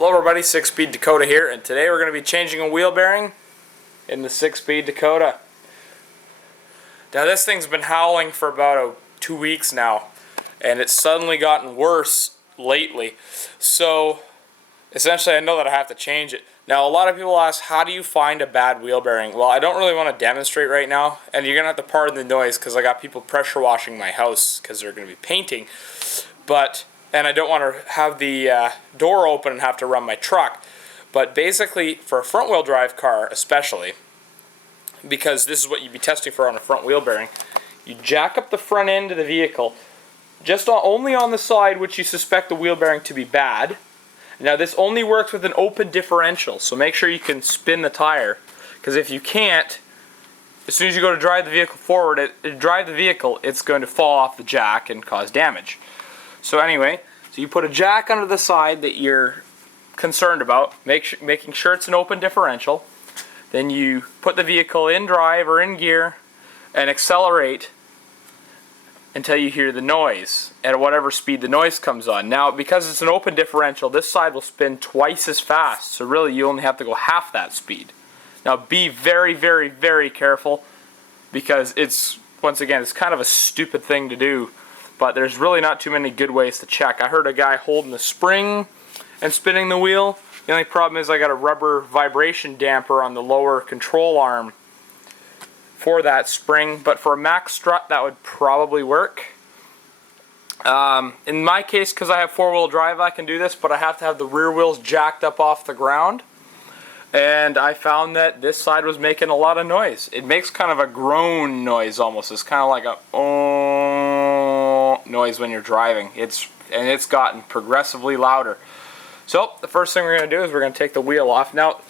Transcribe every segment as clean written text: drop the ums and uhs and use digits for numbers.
Hello everybody, 6-speed Dakota here, and today we're going to be changing a wheel bearing in the 6-speed Dakota. Now this thing's been howling for about 2 weeks now, and it's suddenly gotten worse lately. So essentially I know that I have to change it. Now a lot of people ask, how do you find a bad wheel bearing? Well, I don't really want to demonstrate right now, and you're going to have to pardon the noise because I got people pressure washing my house because they're going to be painting. And I don't want to have the door open and have to run my truck. But basically, for a front-wheel drive car especially, because this is what you'd be testing for on a front wheel bearing, you jack up the front end of the vehicle, only on the side which you suspect the wheel bearing to be bad. Now this only works with an open differential, so make sure you can spin the tire, because if you can't, as soon as you go to drive the vehicle forward, it's going to fall off the jack and cause damage. So anyway, so you put a jack under the side that you're concerned about, making sure it's an open differential. Then you put the vehicle in drive or in gear and accelerate until you hear the noise at whatever speed the noise comes on. Now, because it's an open differential, this side will spin twice as fast, so really you only have to go half that speed. Now be very, very, very careful, because once again, it's kind of a stupid thing to do. But there's really not too many good ways to check. I heard a guy holding the spring and spinning the wheel. The only problem is I got a rubber vibration damper on the lower control arm for that spring. But for a max strut, that would probably work. In my case, because I have four-wheel drive, I can do this, but I have to have the rear wheels jacked up off the ground. And I found that this side was making a lot of noise. It makes kind of a groan noise almost. It's kind of like a noise when you're driving. It's gotten progressively louder. So the first thing we're going to do is we're going to take the wheel off. Now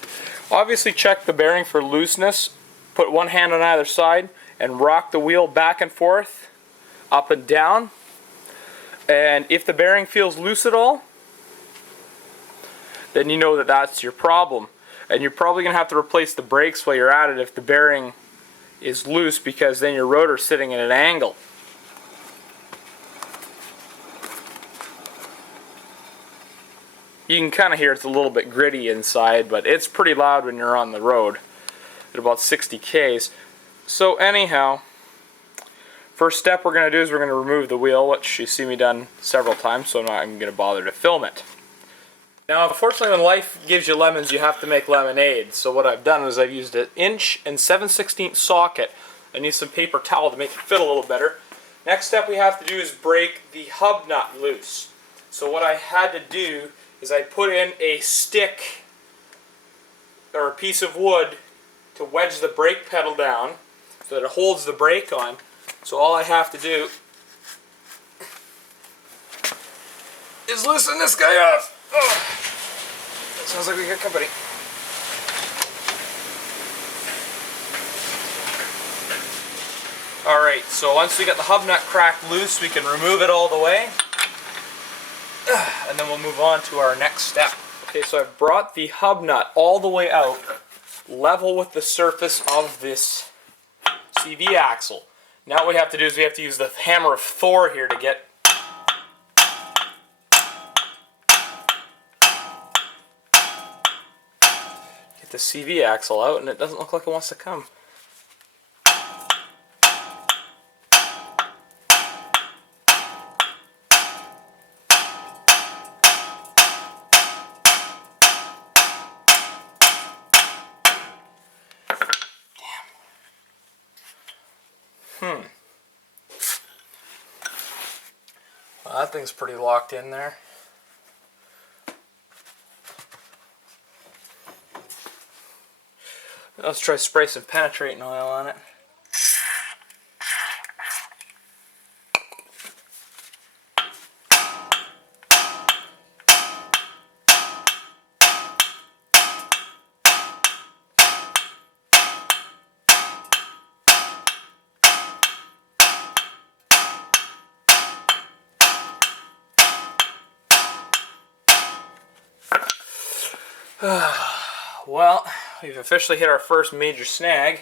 obviously check the bearing for looseness. Put one hand on either side and rock the wheel back and forth, up and down. And if the bearing feels loose at all, then you know that that's your problem. And you're probably going to have to replace the brakes while you're at it if the bearing is loose, because then your rotor's sitting at an angle. You can kind of hear it's a little bit gritty inside, but it's pretty loud when you're on the road at about 60 Ks. So anyhow, first step we're going to do is we're going to remove the wheel, which you see me done several times, so I'm not even going to bother to film it. Now, unfortunately, when life gives you lemons, you have to make lemonade. So what I've done is I've used an 1 7/16" socket. I need some paper towel to make it fit a little better. Next step we have to do is break the hub nut loose. So what I had to do is I put in a stick or a piece of wood to wedge the brake pedal down so that it holds the brake on. So all I have to do is loosen this guy off. Oh. Sounds like we got company. Alright, so once we get the hub nut crack loose, we can remove it all the way. And then we'll move on to our next step. Okay, so I've brought the hub nut all the way out, level with the surface of this CV axle. Now what we have to do is we have to use the hammer of Thor here to get the CV axle out, and it doesn't look like it wants to come. Damn. Well, that thing's pretty locked in there. Let's try spray some penetrating oil on it. Well, we've officially hit our first major snag.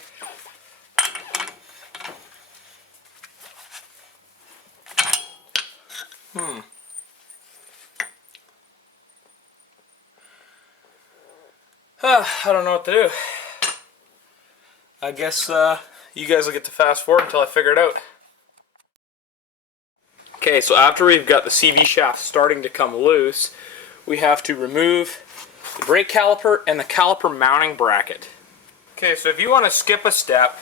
I don't know what to do. I guess you guys will get to fast forward until I figure it out. Okay, so after we've got the CV shaft starting to come loose, we have to remove the brake caliper and the caliper mounting bracket. Okay, so if you want to skip a step,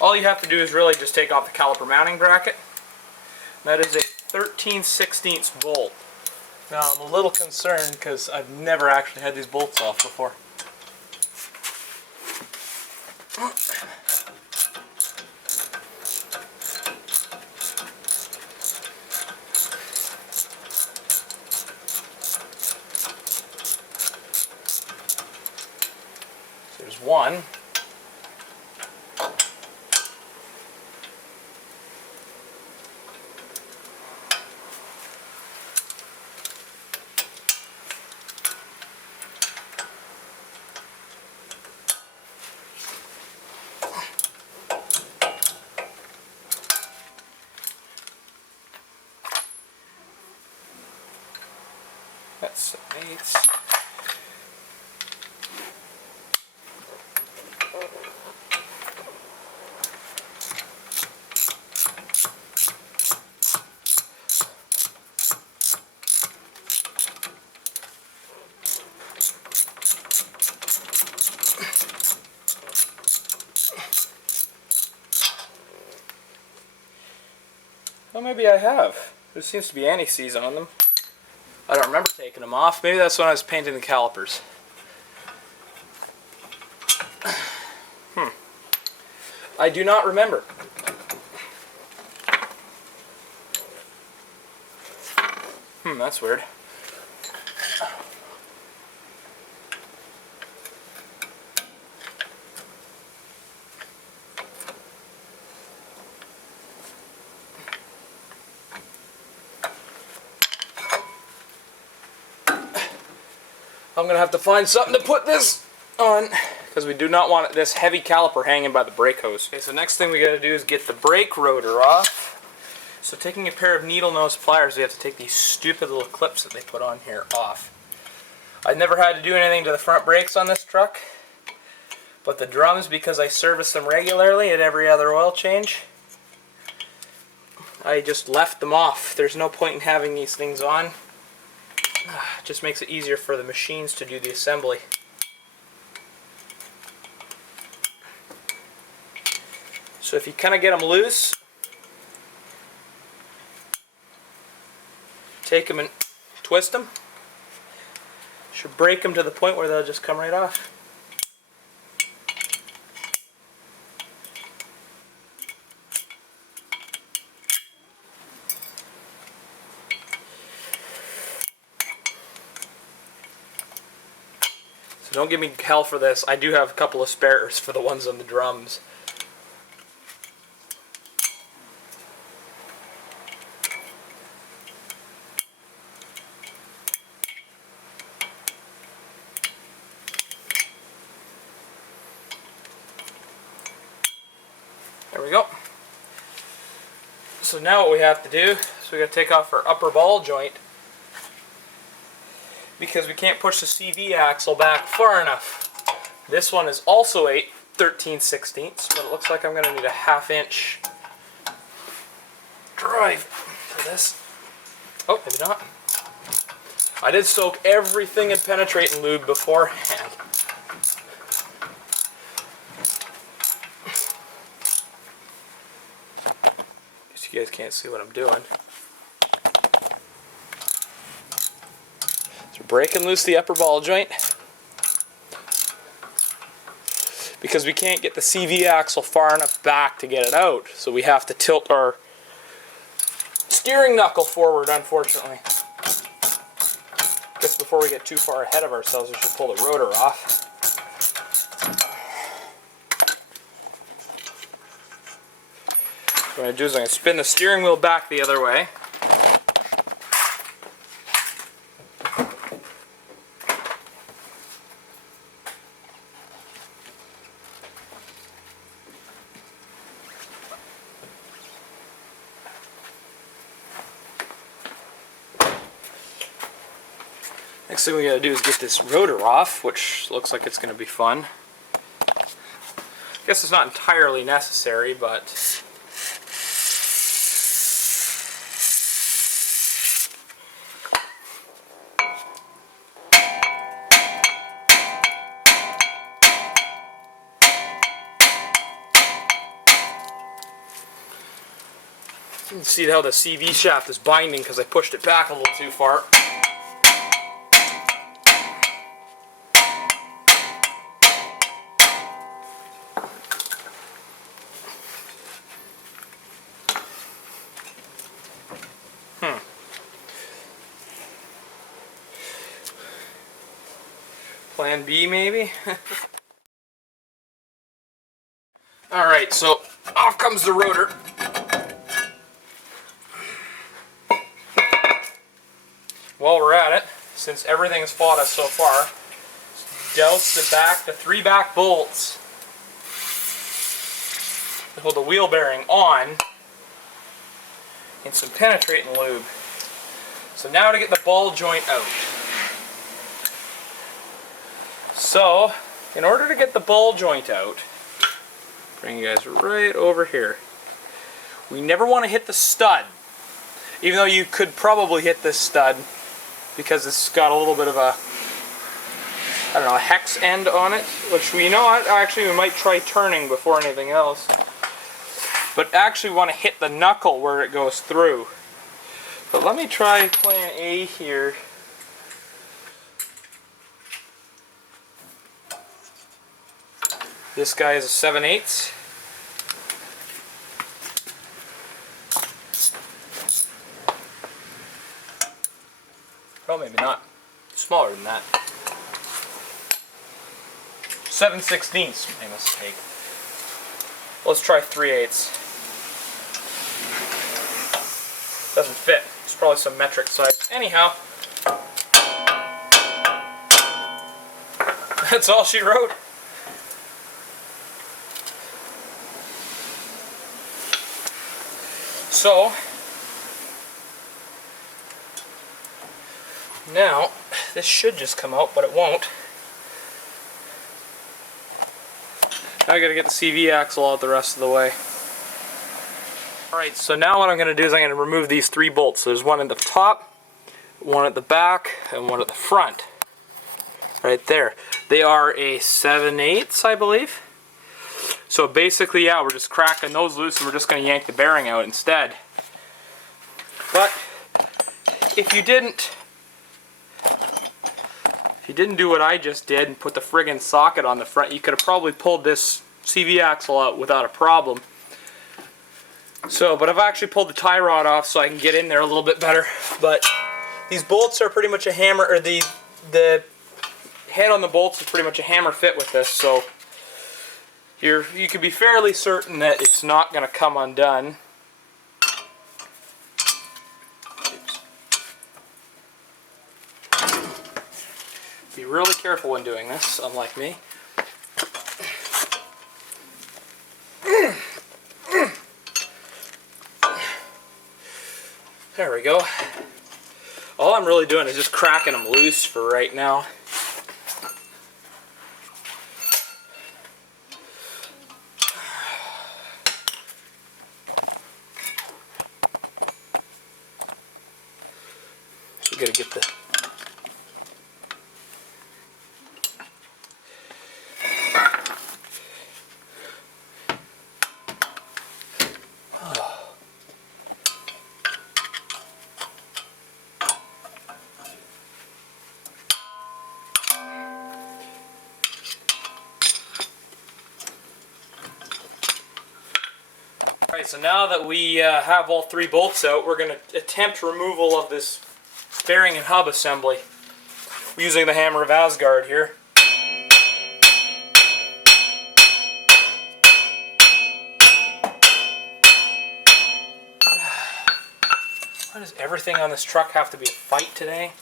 all you have to do is really just take off the caliper mounting bracket. That is a 13/16 bolt. Now I'm a little concerned because I've never actually had these bolts off before. So there's one. That's 7/8. Well, maybe I have. There seems to be anti-seize on them. I don't remember taking them off. Maybe that's when I was painting the calipers. I do not remember. That's weird. I'm going to have to find something to put this on because we do not want this heavy caliper hanging by the brake hose. Okay, so next thing we got to do is get the brake rotor off. So taking a pair of needle nose pliers, we have to take these stupid little clips that they put on here off. I've never had to do anything to the front brakes on this truck, but the drums, because I service them regularly at every other oil change, I just left them off. There's no point in having these things on. It just makes it easier for the machines to do the assembly. So if you kind of get them loose, take them and twist them. Should break them to the point where they'll just come right off. So don't give me hell for this. I do have a couple of spares for the ones on the drums. There we go. So now what we have to do is we got to take off our upper ball joint because we can't push the CV axle back far enough. This one is also a 13/16, but it looks like I'm going to need a 1/2 inch drive for this. Oh, maybe not. I did soak everything in penetrating lube beforehand. You guys can't see what I'm doing. So we're breaking loose the upper ball joint because we can't get the CV axle far enough back to get it out, so we have to tilt our steering knuckle forward, unfortunately. Guess before we get too far ahead of ourselves, we should pull the rotor off. What I'm going to do is I'm going to spin the steering wheel back the other way. Next thing we gotta do is get this rotor off, which looks like it's gonna be fun. I guess it's not entirely necessary, but you can see how the CV shaft is binding because I pushed it back a little too far. Plan B maybe? Alright, so off comes the rotor. While we're at it, since everything has fought us so far, douse the 3 back bolts to hold the wheel bearing on in some penetrating lube. So now to get the ball joint out. So, in order to get the ball joint out, bring you guys right over here. We never want to hit the stud, even though you could probably hit this stud because it's got a little bit of a, I don't know, a hex end on it, which we know actually we might try turning before anything else. But actually we want to hit the knuckle where it goes through. But let me try plan A here. This guy is a 7/8. Well, maybe not. Smaller than that. 7/16, my mistake. Let's try 3/8. Doesn't fit. It's probably some metric size. Anyhow, that's all she wrote. So, now, this should just come out, but it won't. Now I gotta get the CV axle out the rest of the way. Alright, so now what I'm gonna do is I'm gonna remove these 3 bolts. So there's one at the top, one at the back, and one at the front. Right there. They are a 7/8, I believe. So basically, yeah, we're just cracking those loose and we're just going to yank the bearing out instead. But if you didn't do what I just did and put the friggin' socket on the front, you could have probably pulled this CV axle out without a problem. So, but I've actually pulled the tie rod off so I can get in there a little bit better. But these bolts are pretty much a hammer, or the head on the bolts is pretty much a hammer fit with this, so you can be fairly certain that it's not going to come undone. Be really careful when doing this, unlike me. There we go. All I'm really doing is just cracking them loose for right now. So we gotta get the Alright, so now that we have all 3 bolts out, we're going to attempt removal of this bearing and hub assembly using the hammer of Asgard here. Why does everything on this truck have to be a fight today?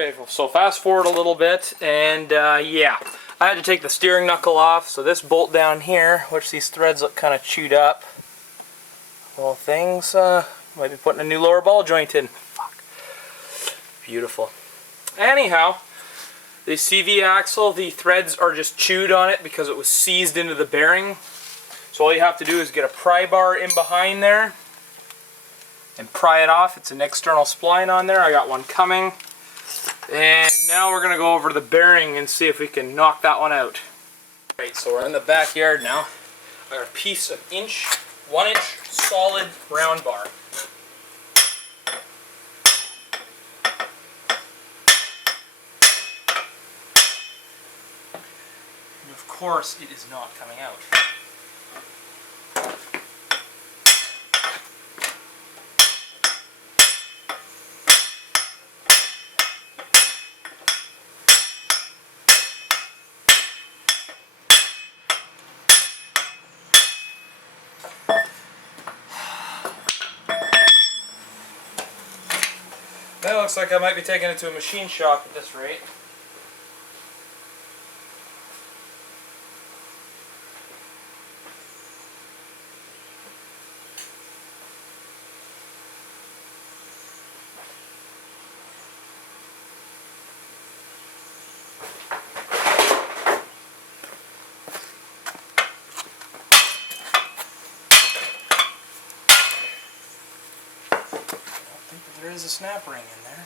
Okay, so fast forward a little bit, and yeah, I had to take the steering knuckle off, so this bolt down here, which these threads look kind of chewed up, well, things might be putting a new lower ball joint in. Fuck. Beautiful. Anyhow, the CV axle, the threads are just chewed on it because it was seized into the bearing. So all you have to do is get a pry bar in behind there and pry it off. It's an external spline on there. I got one coming. And now we're going to go over the bearing and see if we can knock that one out. Right, so we're in the backyard now. I got a piece of 1 inch solid round bar. And of course it is not coming out. That looks like I might be taking it to a machine shop at this rate. There is a snap ring in there.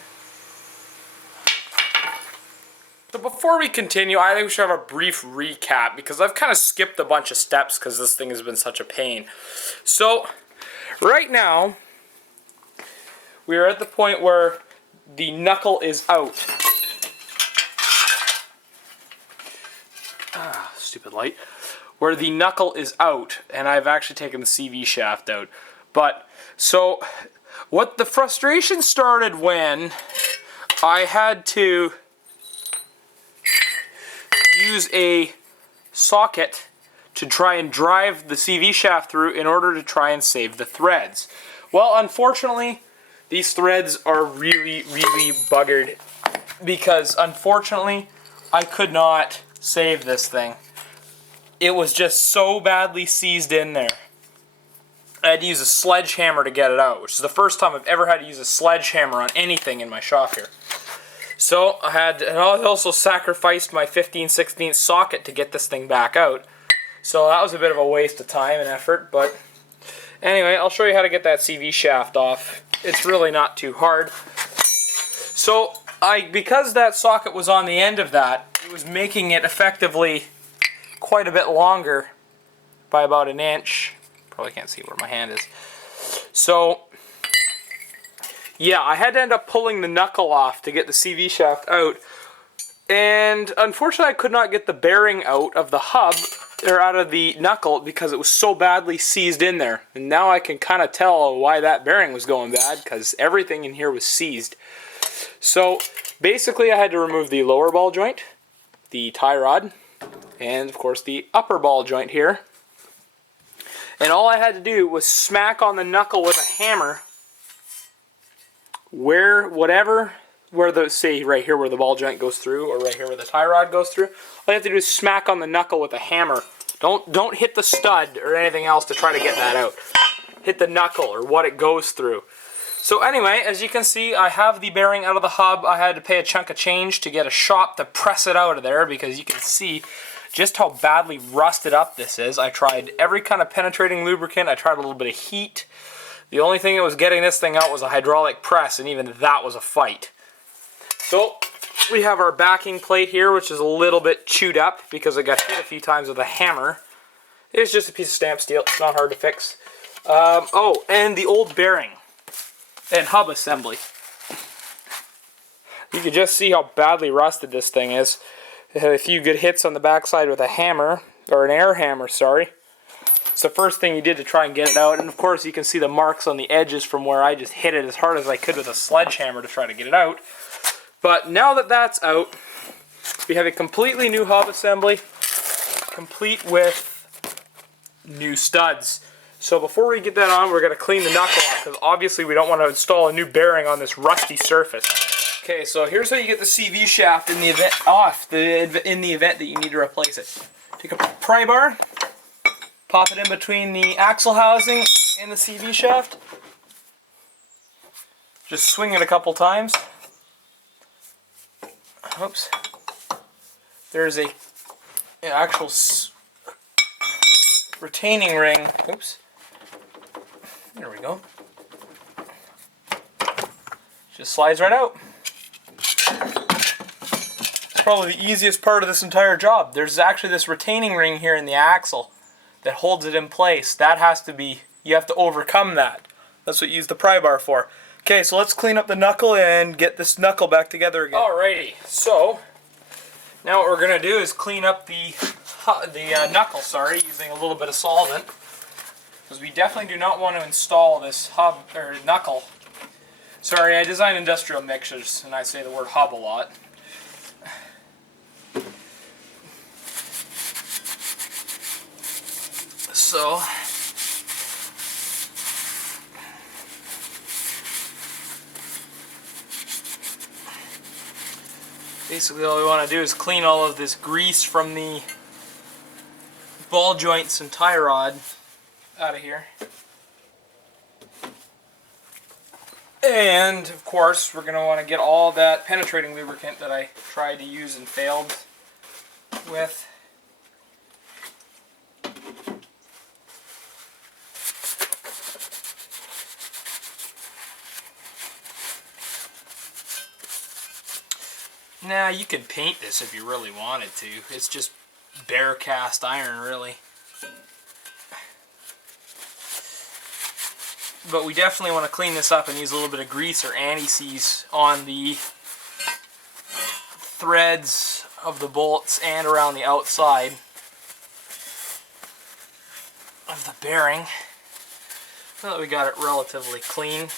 So before we continue, I think we should have a brief recap because I've kind of skipped a bunch of steps because this thing has been such a pain. So right now we are at the point where the knuckle is out. Stupid light. Where the knuckle is out, and I've actually taken the CV shaft out. But so what the frustration started when I had to use a socket to try and drive the CV shaft through in order to try and save the threads. Well, unfortunately, these threads are really buggered because unfortunately I could not save this thing. It was just so badly seized in there. I had to use a sledgehammer to get it out, which is the first time I've ever had to use a sledgehammer on anything in my shop here. So I also sacrificed my 15/16 socket to get this thing back out. So that was a bit of a waste of time and effort, but anyway, I'll show you how to get that CV shaft off. It's really not too hard. So because that socket was on the end of that, it was making it effectively quite a bit longer by about 1 inch. Probably can't see where my hand is. So yeah, I had to end up pulling the knuckle off to get the CV shaft out. And unfortunately I could not get the bearing out of the hub, or out of the knuckle, because it was so badly seized in there. And now I can kind of tell why that bearing was going bad, because everything in here was seized. So basically I had to remove the lower ball joint, the tie rod, and of course the upper ball joint here. And all I had to do was smack on the knuckle with a hammer where the, say right here where the ball joint goes through, or right here where the tie rod goes through. All you have to do is smack on the knuckle with a hammer. Don't hit the stud or anything else to try to get that out. Hit the knuckle or what it goes through. So anyway, as you can see, I have the bearing out of the hub. I had to pay a chunk of change to get a shop to press it out of there, because you can see just how badly rusted up this is. I tried every kind of penetrating lubricant. I tried a little bit of heat. The only thing that was getting this thing out was a hydraulic press, and even that was a fight. So we have our backing plate here, which is a little bit chewed up because I got hit a few times with a hammer. It's just a piece of stamp steel. It's not hard to fix. Oh, and the old bearing and hub assembly. You can just see how badly rusted this thing is. It had a few good hits on the backside with a hammer, or an air hammer, sorry. It's the first thing you did to try and get it out, and of course you can see the marks on the edges from where I just hit it as hard as I could with a sledgehammer to try to get it out. But now that that's out, we have a completely new hub assembly, complete with new studs. So before we get that on, we're going to clean the knuckle off, because obviously we don't want to install a new bearing on this rusty surface. Okay, so here's how you get the CV shaft in the event off in the event that you need to replace it. Take a pry bar, pop it in between the axle housing and the CV shaft. Just swing it a couple times. Oops. There's an actual retaining ring. Oops. There we go. Just slides right out. It's probably the easiest part of this entire job. There's actually this retaining ring here in the axle that holds it in place. That has to be, you have to overcome that. That's what you use the pry bar for. Okay, so let's clean up the knuckle and get this knuckle back together again. Alrighty, so now what we're gonna do is clean up the knuckle, using a little bit of solvent, because we definitely do not want to install this hub or knuckle. Sorry, I design industrial mixtures and I say the word hub a lot. So basically all we want to do is clean all of this grease from the ball joints and tie rod out of here. And of course we're going to want to get all that penetrating lubricant that I tried to use and failed with. Now you could paint this if you really wanted to. It's just bare cast iron, really. But we definitely want to clean this up and use a little bit of grease or anti-seize on the threads of the bolts and around the outside of the bearing. Now that we got it relatively clean.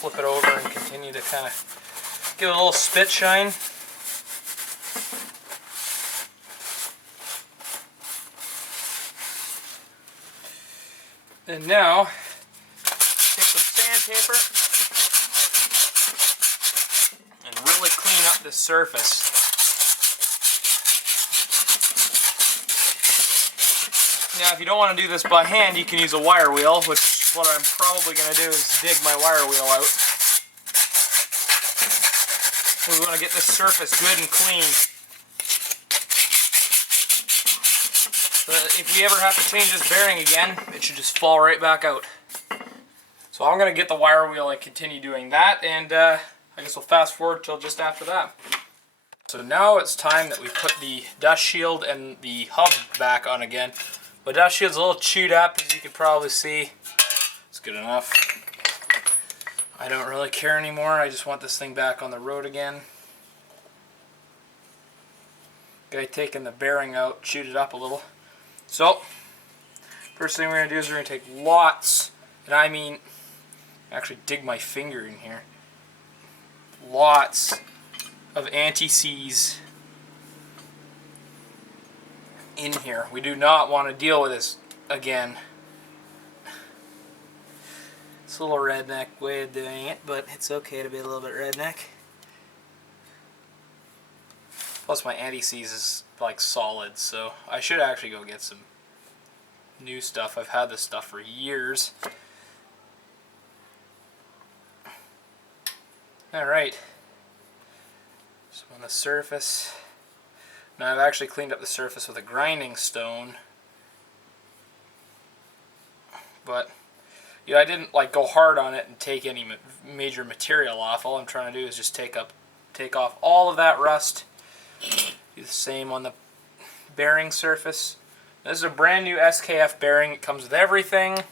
Flip it over and continue to kind of give it a little spit shine. And now, take some sandpaper and really clean up the surface. Now, if you don't want to do this by hand, you can use a wire wheel, which what I'm probably going to do is dig my wire wheel out. We want to get this surface good and clean. So that if we ever have to change this bearing again, it should just fall right back out. So I'm going to get the wire wheel and continue doing that, and I guess we'll fast forward till just after that. So now it's time that we put the dust shield and the hub back on again. My dust shield's a little chewed up, as you can probably see. It's good enough. I don't really care anymore. I just want this thing back on the road again. Okay, taking the bearing out, chewed it up a little. So, first thing we're going to do is we're going to take lots, and I mean, actually dig my finger in here, lots of anti-seize in here. We do not want to deal with this again. It's a little redneck way of doing it, but it's okay to be a little bit redneck. Plus my anti-seize is like solid, so I should actually go get some new stuff. I've had this stuff for years. Alright, so on the surface, now I've actually cleaned up the surface with a grinding stone, but yeah, I didn't like go hard on it and take any major material off. All I'm trying to do is just take off all of that rust. Do the same on the bearing surface. This is a brand new SKF bearing. It comes with everything.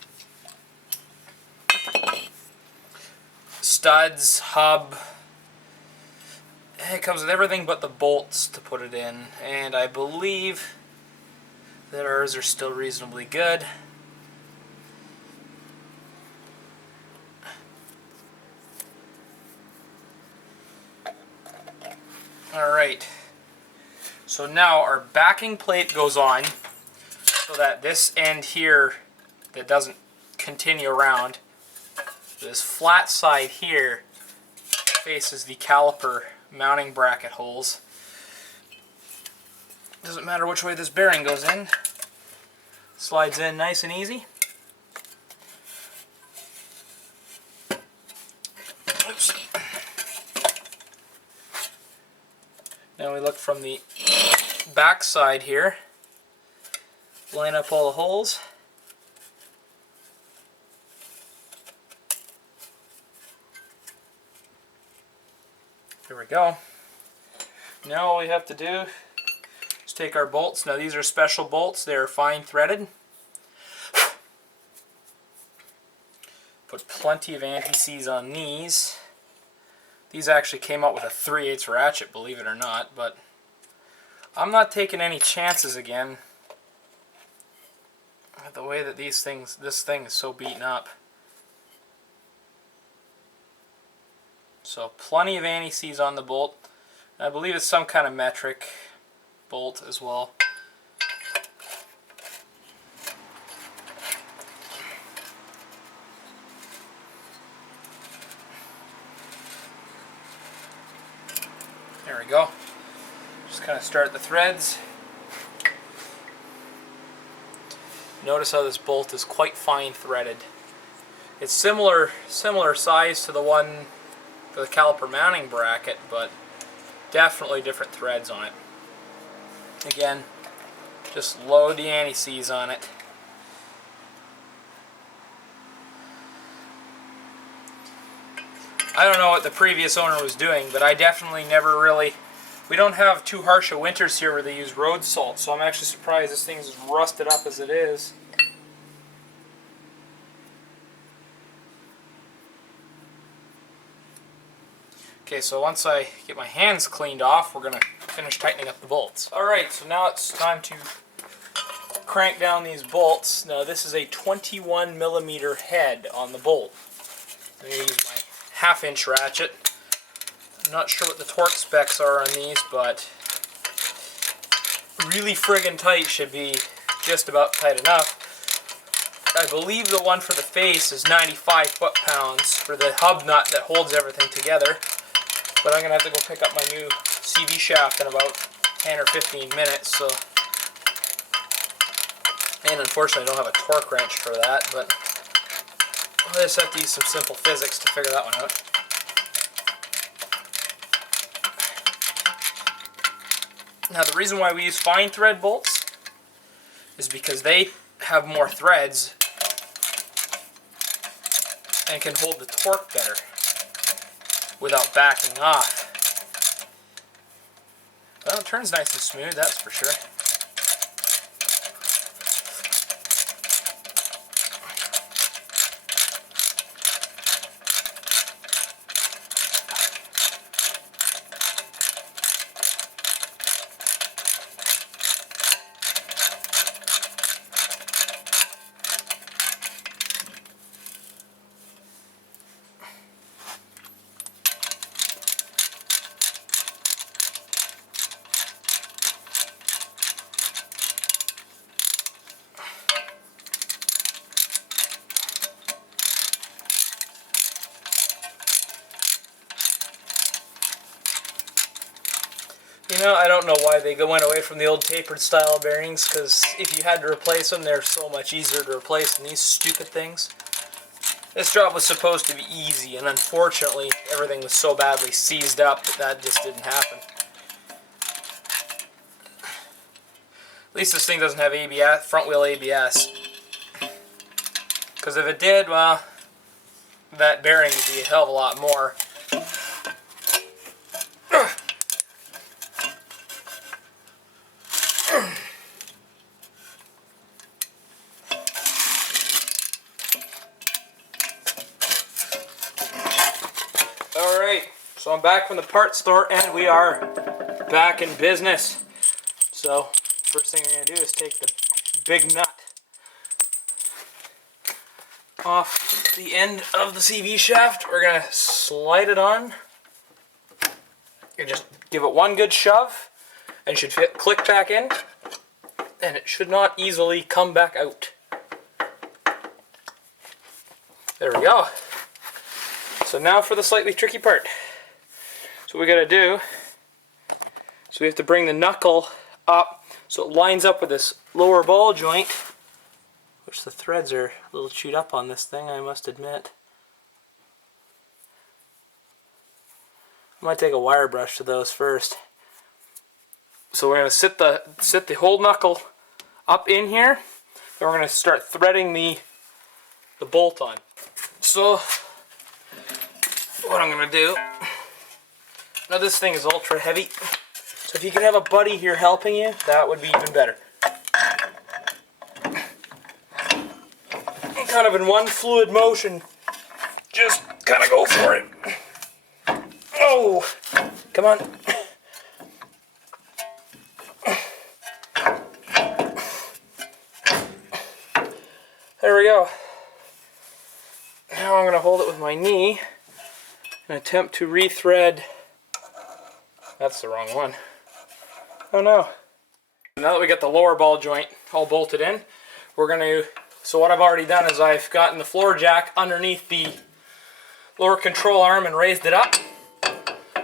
Studs, hub. It comes with everything but the bolts to put it in. And I believe that ours are still reasonably good. So now our backing plate goes on so that this end here that doesn't continue around, this flat side here faces the caliper mounting bracket holes. Doesn't matter which way this bearing goes in. Slides in nice and easy. Oops. Now we look from the back side here. Line up all the holes. There we go. Now all we have to do is take our bolts. Now these are special bolts. They're fine threaded. Put plenty of anti-seize on these. These actually came out with a 3/8 ratchet, believe it or not, but I'm not taking any chances again with the way that this thing is so beaten up. So plenty of anti-seize on the bolt. I believe it's some kind of metric bolt as well. There we go. Just kind of start the threads. Notice how this bolt is quite fine threaded. It's similar size to the one for the caliper mounting bracket, but definitely different threads on it. Again, just load the anti-seize on it. I don't know what the previous owner was doing, but I definitely never really... We don't have too harsh a winters here where they use road salt, so I'm actually surprised this thing's as rusted up as it is. Okay, so once I get my hands cleaned off, we're going to finish tightening up the bolts. Alright, so now it's time to crank down these bolts. Now this is a 21mm head on the bolt. I'm going to use my 1/2" ratchet. I'm not sure what the torque specs are on these, but really friggin' tight should be just about tight enough. I believe the one for the face is 95 foot-pounds for the hub nut that holds everything together. But I'm going to have to go pick up my new CV shaft in about 10 or 15 minutes. So, and unfortunately I don't have a torque wrench for that, but I'll just have to use some simple physics to figure that one out. Now the reason why we use fine thread bolts is because they have more threads and can hold the torque better without backing off. Well, it turns nice and smooth, that's for sure. You know, I don't know why they went away from the old tapered style bearings, because if you had to replace them, they're so much easier to replace than these stupid things. This job was supposed to be easy, and unfortunately, everything was so badly seized up that just didn't happen. At least this thing doesn't have ABS, front wheel ABS. Because if it did, well, that bearing would be a hell of a lot more. Alright, so I'm back from the parts store and we are back in business. So, first thing we're going to do is take the big nut off the end of the CV shaft. We're going to slide it on. You just give it one good shove and it should click back in, and it should not easily come back out. There we go. So now for the slightly tricky part. So what we gotta do, so we have to bring the knuckle up so it lines up with this lower ball joint, which the threads are a little chewed up on this thing, I must admit. I might take a wire brush to those first. So we're going to sit the whole knuckle up in here, then we're going to start threading the bolt on. So what I'm going to do, now this thing is ultra heavy, so if you could have a buddy here helping you, that would be even better. And kind of in one fluid motion, just kind of go for it. Oh, come on. There we go. Now I'm going to hold it with my knee and attempt to rethread. That's the wrong one. Oh no. Now that we got the lower ball joint all bolted in, we're going to, so what I've already done is I've gotten the floor jack underneath the lower control arm and raised it up.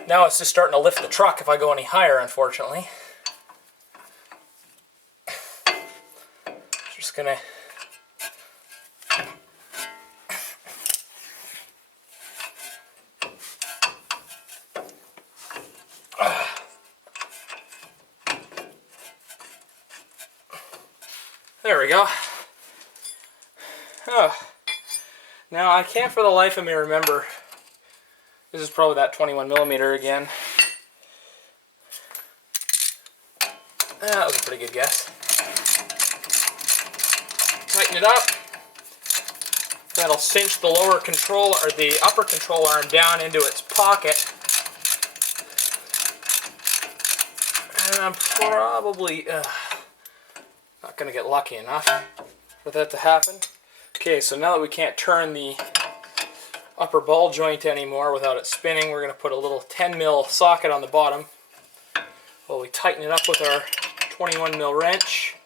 Now it's just starting to lift the truck if I go any higher, unfortunately. Just gonna there we go. Oh. Now I can't for the life of me remember. This is probably that 21mm again. That was a pretty good guess. Tighten it up. That'll cinch the lower control or the upper control arm down into its pocket. And I'm probably not going to get lucky enough for that to happen. Okay, so now that we can't turn the upper ball joint anymore without it spinning, we're going to put a little 10mm socket on the bottom while we tighten it up with our 21mm wrench.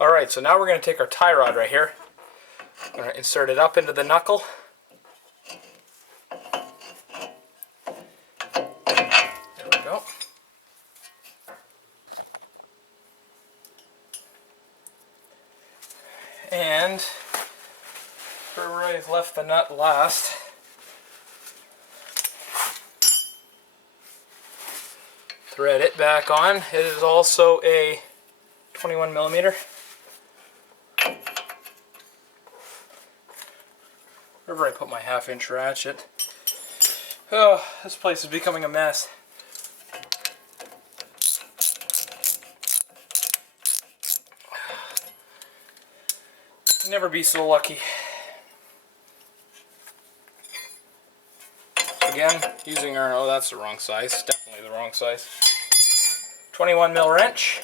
Alright, so now we're going to take our tie rod right here. I'm going to insert it up into the knuckle. There we go. And where I've left the nut last, thread it back on. It is also a 21mm. Wherever I put my 1/2-inch ratchet. Oh, this place is becoming a mess. Never be so lucky. Again, using our, oh that's the wrong size, definitely the wrong size. 21mm wrench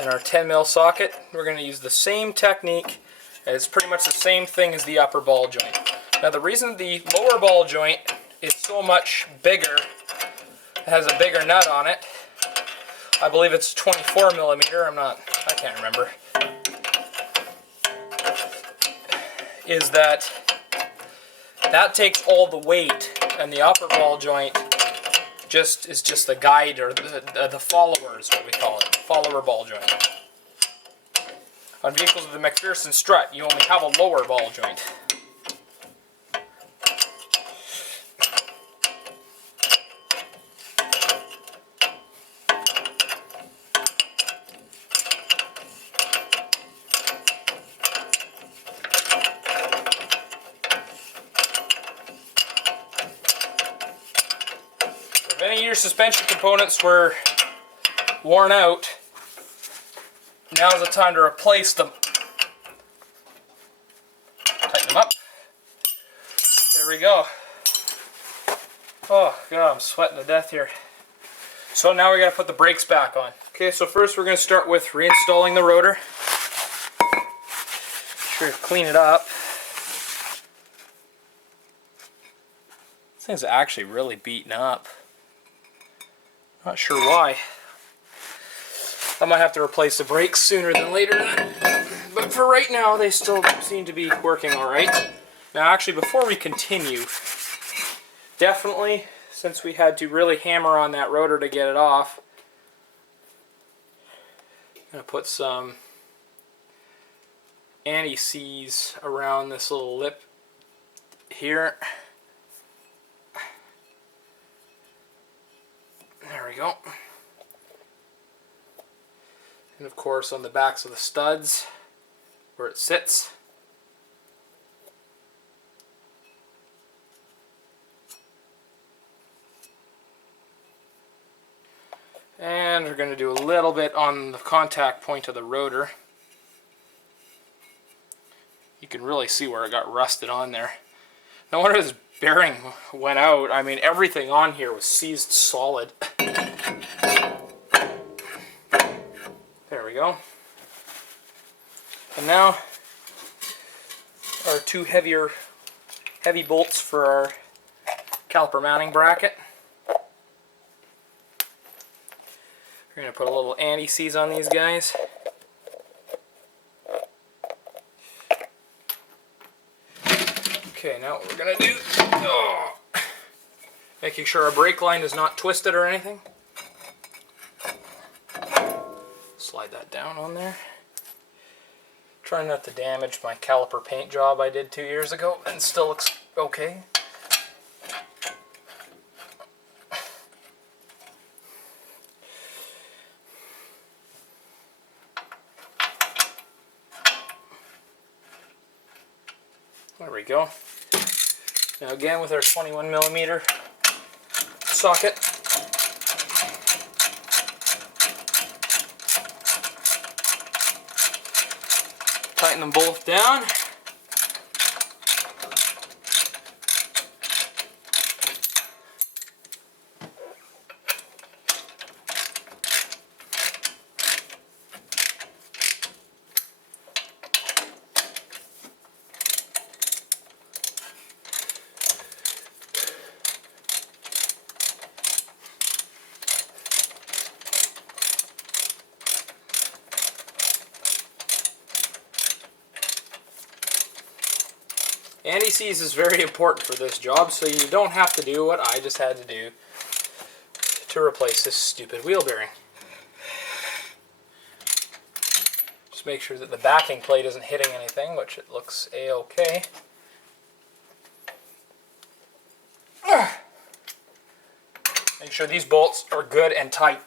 and our 10mm socket. We're going to use the same technique. It's pretty much the same thing as the upper ball joint. Now the reason the lower ball joint is so much bigger, it has a bigger nut on it, I believe it's 24mm, I can't remember, is that takes all the weight, and the upper ball joint is just the guide, or the follower is what we call it, follower ball joint. On vehicles with the McPherson strut, you only have a lower ball joint. If any of your suspension components were worn out, now's the time to replace them. Tighten them up. There we go. Oh god, I'm sweating to death here. So now we gotta put the brakes back on. Okay, so first we're gonna start with reinstalling the rotor. Sure to clean it up. This thing's actually really beaten up. Not sure why. I might have to replace the brakes sooner than later then. But for right now, they still seem to be working alright. Now actually, before we continue, definitely, since we had to really hammer on that rotor to get it off, I'm going to put some anti-seize around this little lip here. There we go. And of course on the backs of the studs where it sits. And we're going to do a little bit on the contact point of the rotor. You can really see where it got rusted on there. No wonder this bearing went out. I mean, everything on here was seized solid. There we go. And now our two heavy bolts for our caliper mounting bracket. We're going to put a little anti-seize on these guys. Okay, now what we're going to do, making sure our brake line is not twisted or anything. Slide that down on there. Trying not to damage my caliper paint job I did 2 years ago, and still looks okay. There we go. Now again with our 21mm socket, tighten them both down. Anti-seize is very important for this job, so you don't have to do what I just had to do to replace this stupid wheel bearing. Just make sure that the backing plate isn't hitting anything, which it looks a-okay. Make sure these bolts are good and tight,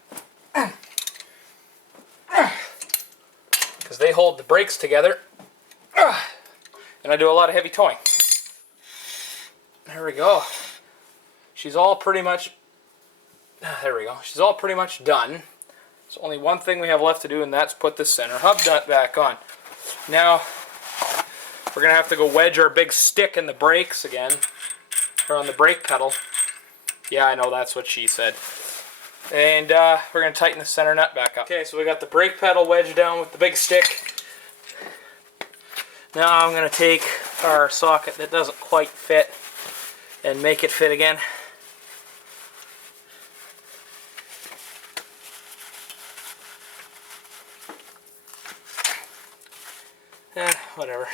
because they hold the brakes together, and I do a lot of heavy towing. There we go. She's all pretty much, there we go. She's all pretty much done. There's only one thing we have left to do, and that's put the center hub nut back on. Now, we're going to have to go wedge our big stick in the brakes again, or on the brake pedal. Yeah, I know, that's what she said. And we're going to tighten the center nut back up. Okay, so we got the brake pedal wedged down with the big stick. Now I'm going to take our socket that doesn't quite fit and make it fit again. Whatever.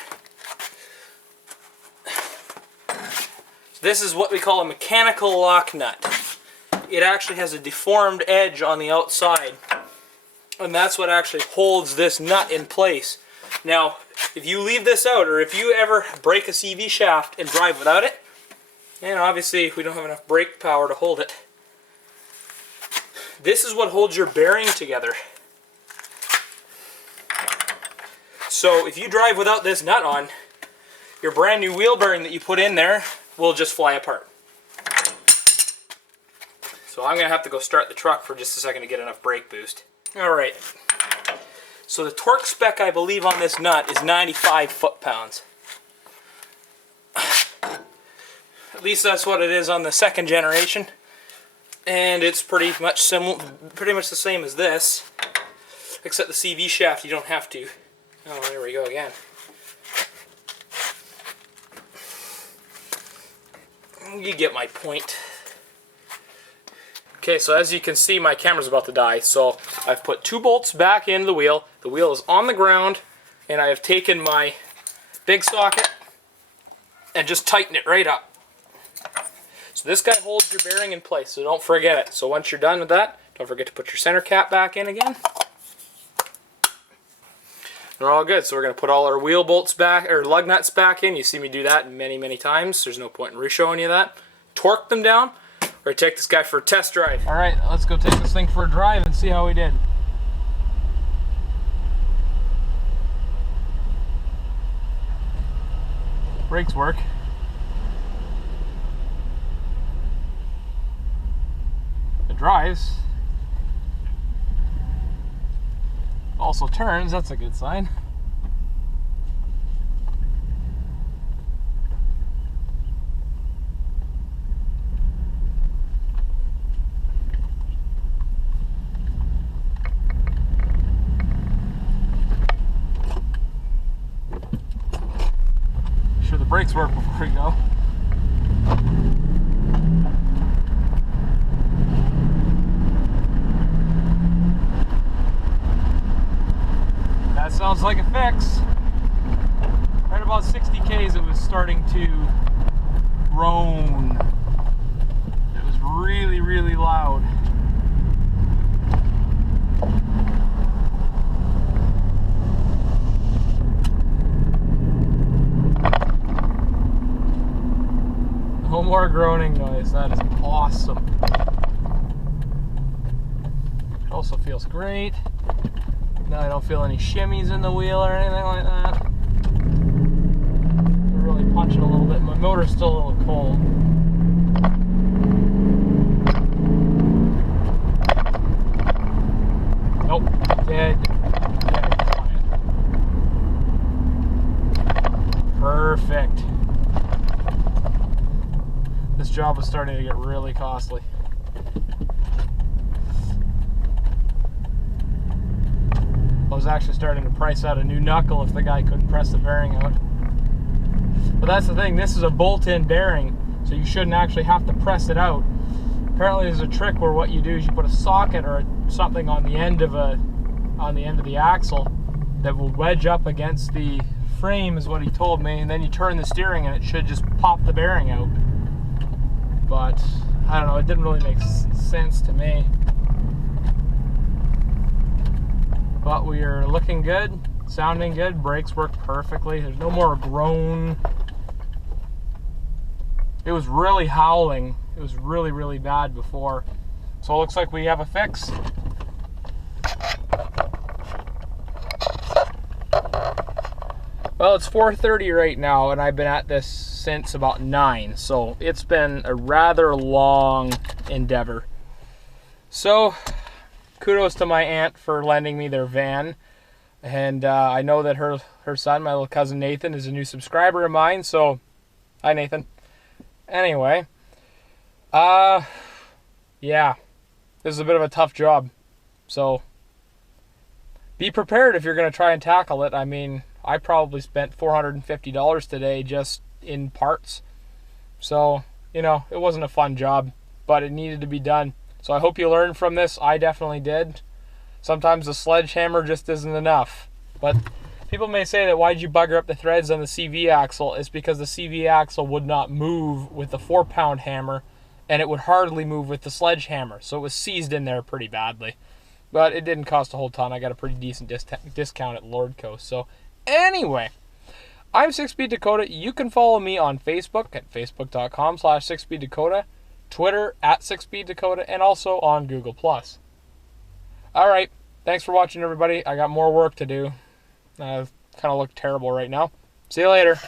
So this is what we call a mechanical lock nut. It actually has a deformed edge on the outside, and that's what actually holds this nut in place. Now, if you leave this out, or if you ever break a CV shaft and drive without it, and obviously we don't have enough brake power to hold it, this is what holds your bearing together. So if you drive without this nut on, your brand new wheel bearing that you put in there will just fly apart. So I'm going to have to go start the truck for just a second to get enough brake boost. Alright, so the torque spec I believe on this nut is 95 foot-pounds. At least that's what it is on the second generation. And it's pretty much the same as this. Except the CV shaft, you don't have to. Oh, there we go again. You get my point. Okay, so as you can see, my camera's about to die. So I've put 2 bolts back into the wheel. The wheel is on the ground, and I have taken my big socket and just tightened it right up. So this guy holds your bearing in place, so don't forget it. So once you're done with that, don't forget to put your center cap back in again. They're all good. So we're going to put all our wheel bolts back, or lug nuts back in. You see me do that many, many times. There's no point in re-showing you that. Torque them down. We're going to take this guy for a test drive. All right, let's go take this thing for a drive and see how we did. Brakes work. It drives. Also turns, that's a good sign. Sure the brakes work before we go. That sounds like a fix. Right about 60 Ks it was starting to groan. It was really, really loud. No more groaning noise. That is awesome. It also feels great. Now I don't feel any shimmies in the wheel or anything like that. I'm really punching a little bit. My motor's still a little cold. Nope, dead quiet. Perfect. This job was starting to get really costly. I was actually starting to price out a new knuckle if the guy couldn't press the bearing out. But that's the thing, this is a bolt-in bearing, so you shouldn't actually have to press it out. Apparently there's a trick where what you do is you put a socket or something on the end of the axle that will wedge up against the frame, is what he told me, and then you turn the steering and it should just pop the bearing out. But I don't know, it didn't really make sense to me. But we are looking good, sounding good, brakes work perfectly, there's no more groan. It was really howling, it was really, really bad before. So it looks like we have a fix. Well, it's 4:30 right now, and I've been at this since about 9, so it's been a rather long endeavor. So kudos to my aunt for lending me their van, and I know that her son, my little cousin Nathan, is a new subscriber of mine, so hi Nathan. Anyway, yeah, this is a bit of a tough job, so be prepared if you're going to try and tackle it. I mean, I probably spent $450 today just in parts, so you know, it wasn't a fun job, but it needed to be done. So I hope you learned from this. I definitely did. Sometimes a sledgehammer just isn't enough. But people may say that why'd you bugger up the threads on the CV axle? It's because the CV axle would not move with the 4-pound hammer, and it would hardly move with the sledgehammer. So it was seized in there pretty badly. But it didn't cost a whole ton. I got a pretty decent discount at Lordco. So anyway, I'm 6Speed Dakota. You can follow me on Facebook at facebook.com/6speeddakota. Twitter at 6Speed Dakota, and also on Google+. Alright, thanks for watching everybody. I got more work to do. I kind of look terrible right now. See you later.